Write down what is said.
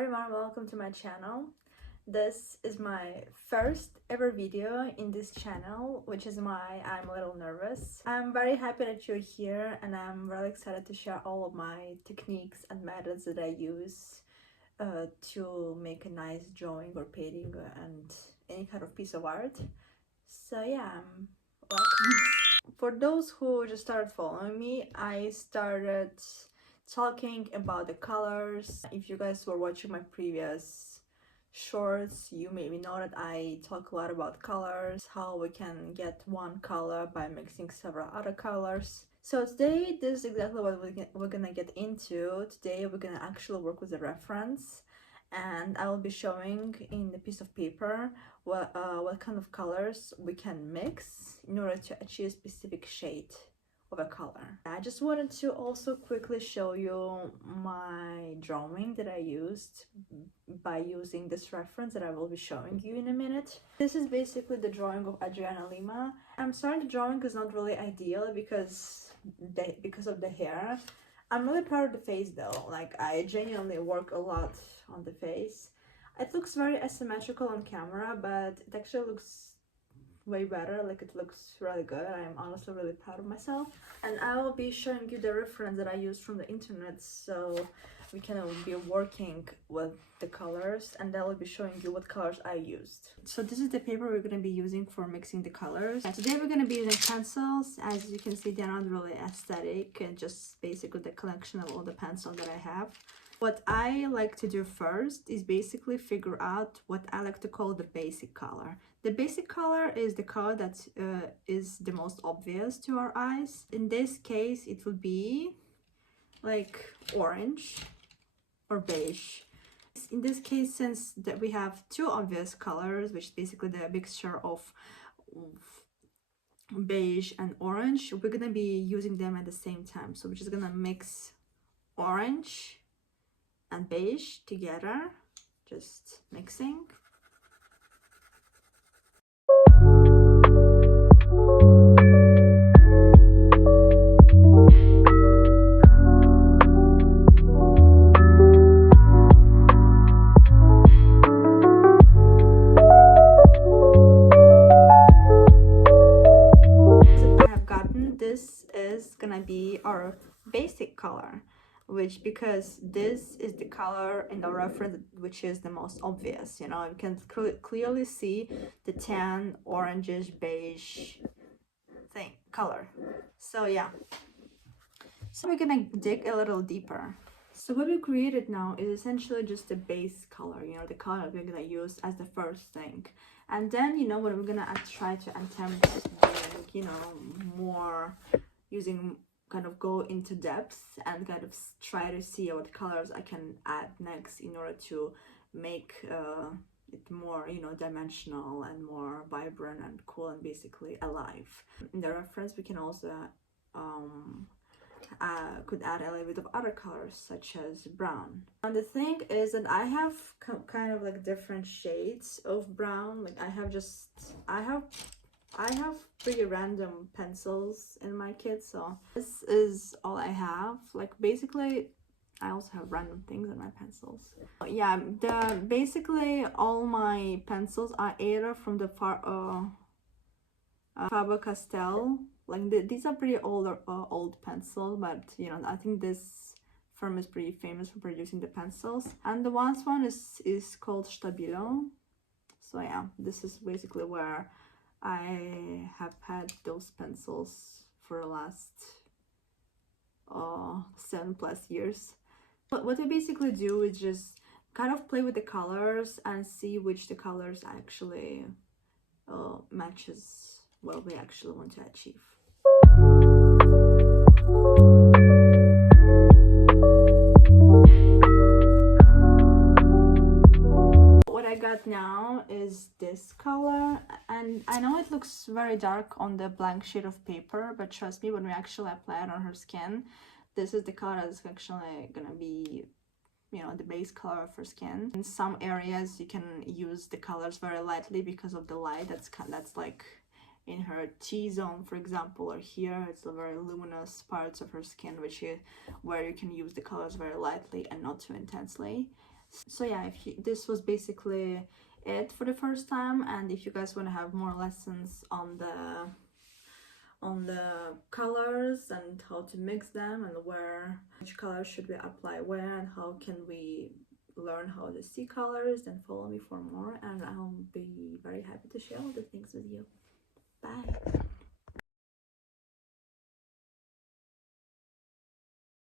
everyone, welcome to my channel. This is my first ever video in this channel, which is why I'm a little nervous. I'm very happy that you're here and I'm really excited to share all of my techniques and methods that I use to make a nice drawing or painting and any kind of piece of art. So yeah, welcome. For those who just started following me, I started talking about the colors. If you guys were watching my previous shorts, you maybe know that I talk a lot about colors, how we can get one color by mixing several other colors. So today, this is exactly what we're gonna get into. Today we're gonna actually work with a reference, and I will be showing in a piece of paper what kind of colors we can mix in order to achieve a specific shade of a color. I just wanted to also quickly show you my drawing that I used by using this reference that I will be showing you in a minute. This is basically the drawing of Adriana Lima. I'm sorry the drawing is not really ideal because of the hair. I'm really proud of the face though, like I genuinely work a lot on the face. It looks very asymmetrical on camera, but it actually looks way better, like it looks really good. I'm honestly really proud of myself. And I will be showing you the reference that I used from the internet, so we can be working with the colors, and I will be showing you what colors I used. So this is the paper we're going to be using for mixing the colors. And today we're going to be using pencils. As you can see, they're not really aesthetic, and just basically the collection of all the pencils that I have. What I like to do first is basically figure out what I like to call the basic color. The basic color is the color that is the most obvious to our eyes. In this case, it will be like orange or beige. In this case, since that we have two obvious colors, which is basically the mixture of beige and orange, we're gonna be using them at the same time. So we're just gonna mix orange and beige together, just mixing. This is gonna be our basic color, which because this is the color in the reference which is the most obvious, you know, you can clearly see the tan, orangish, beige thing color. So yeah, so we're gonna dig a little deeper. So what we created now is essentially just the base color, you know, the color we're gonna use as the first thing. And then, you know, what we're gonna try to attempt doing, you know, more using kind of go into depth and kind of try to see what colors I can add next in order to make it more, you know, dimensional and more vibrant and cool and basically alive. In the reference, we can also could add a little bit of other colors such as brown. And the thing is that I have kind of like different shades of brown. Like I have pretty random pencils in my kit, so this is all I have. Like basically I also have random things in my pencils. Yeah, basically all my pencils are either from the Faber-Castell. Like these are pretty old pencils, but you know, I think this firm is pretty famous for producing the pencils. And the one is called Stabilo. So yeah, this is basically where I have had those pencils for the last 7+ years. But what I basically do is just kind of play with the colors and see which the colors actually matches what we actually want to achieve. What I got now is this color, and I know it looks very dark on the blank sheet of paper, but trust me, when we actually apply it on her skin, this is the color that's actually gonna be, you know, the base color of her skin. In some areas you can use the colors very lightly because of the light that's like in her T-zone, for example, or here it's the very luminous parts of her skin, where you can use the colors very lightly and not too intensely. So yeah, this was basically it for the first time, and if you guys want to have more lessons on the colors and how to mix them and which colors should we apply where and how can we learn how to see colors, then follow me for more and I'll be very happy to share all the things with you. Bye.